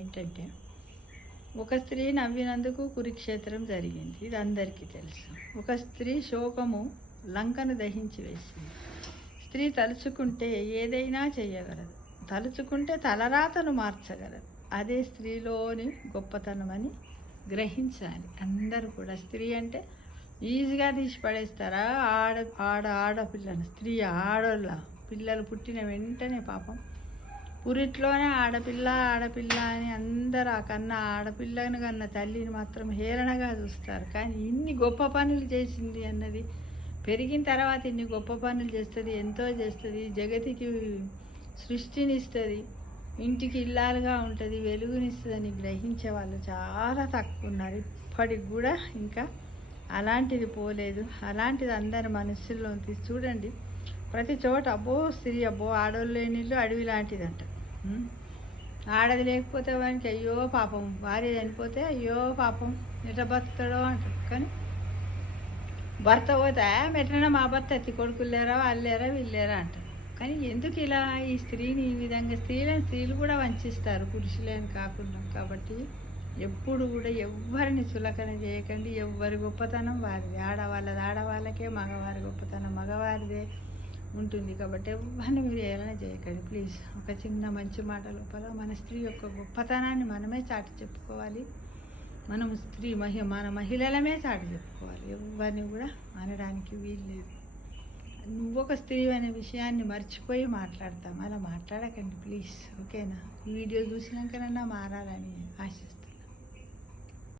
ఏంటంటే ఒక స్త్రీ నవ్వినందుకు కురుక్షేత్రం జరిగింది, ఇది అందరికీ తెలుసు. ఒక స్త్రీ శోకము లంకను దహించి వేసింది. స్త్రీ తలుచుకుంటే ఏదైనా చేయగలదు, తలుచుకుంటే తలరాతను మార్చగలదు. అదే స్త్రీలోని గొప్పతనం అని గ్రహించాలి అందరూ కూడా. స్త్రీ అంటే ఈజీగా తీసి పడేస్తారా? ఆడపిల్లను, స్త్రీ ఆడోళ్ళ పిల్లలు పుట్టిన వెంటనే పాపం పురిట్లోనే ఆడపిల్ల అని అందరూ ఆ కన్నా ఆడపిల్లను కన్న తల్లిని మాత్రం హేళనగా చూస్తారు. కానీ ఇన్ని గొప్ప పనులు చేసింది అన్నది, పెరిగిన తర్వాత ఇన్ని గొప్ప పనులు చేస్తుంది, ఎంతో చేస్తుంది, జగతికి సృష్టినిస్తుంది, ఇంటికి ఇల్లాలుగా ఉంటుంది, వెలుగునిస్తుందని గ్రహించే వాళ్ళు చాలా తక్కువ ఉన్నారు. ఇప్పటికి కూడా ఇంకా అలాంటిది పోలేదు. అలాంటిది అందరి మనసుల్లో ఉంది. చూడండి, ప్రతి చోట అబ్బో స్త్రీ, అబ్బో ఆడవాళ్ళు లేని ఇల్లు అడవి లాంటిదంట. ఆడది లేకపోతే వానికి అయ్యో పాపం, భార్య చనిపోతే అయ్యో పాపం ఎట్లా బతుకుతాడో అంటారు. కానీ భర్త పోతే ఎట్లైనా మా భర్త ఎత్తి కొడుకులు లేరా, వాళ్ళు లేరా, వీళ్ళు లేరా అంటారు. కానీ ఎందుకు ఇలా ఈ స్త్రీని ఈ విధంగా స్త్రీలు కూడా వంచిస్తారు, పురుషులేని కాకుండా. కాబట్టి ఎప్పుడు కూడా ఎవ్వరిని చులకన చేయకండి. ఎవ్వరి గొప్పతనం వారిది. ఆడవాళ్ళకే, మగవారి గొప్పతనం మగవారిదే ఉంటుంది. కాబట్టి ఎవరిని మీరు ఏమైనా చేయకండి ప్లీజ్. ఒక చిన్న మంచి మాట లోపల మన స్త్రీ యొక్క గొప్పతనాన్ని మనమే చాటి చెప్పుకోవాలి. మనం మన మహిళలమే చాటి చెప్పుకోవాలి. ఎవరిని కూడా అనడానికి వీలు లేదు. నువ్వు ఒక స్త్రీ అనే విషయాన్ని మర్చిపోయి మాట్లాడతాం, అలా మాట్లాడకండి ప్లీజ్. ఓకేనా? ఈ వీడియో చూసినాకనన్నా మారాలని ఆశిస్తాను.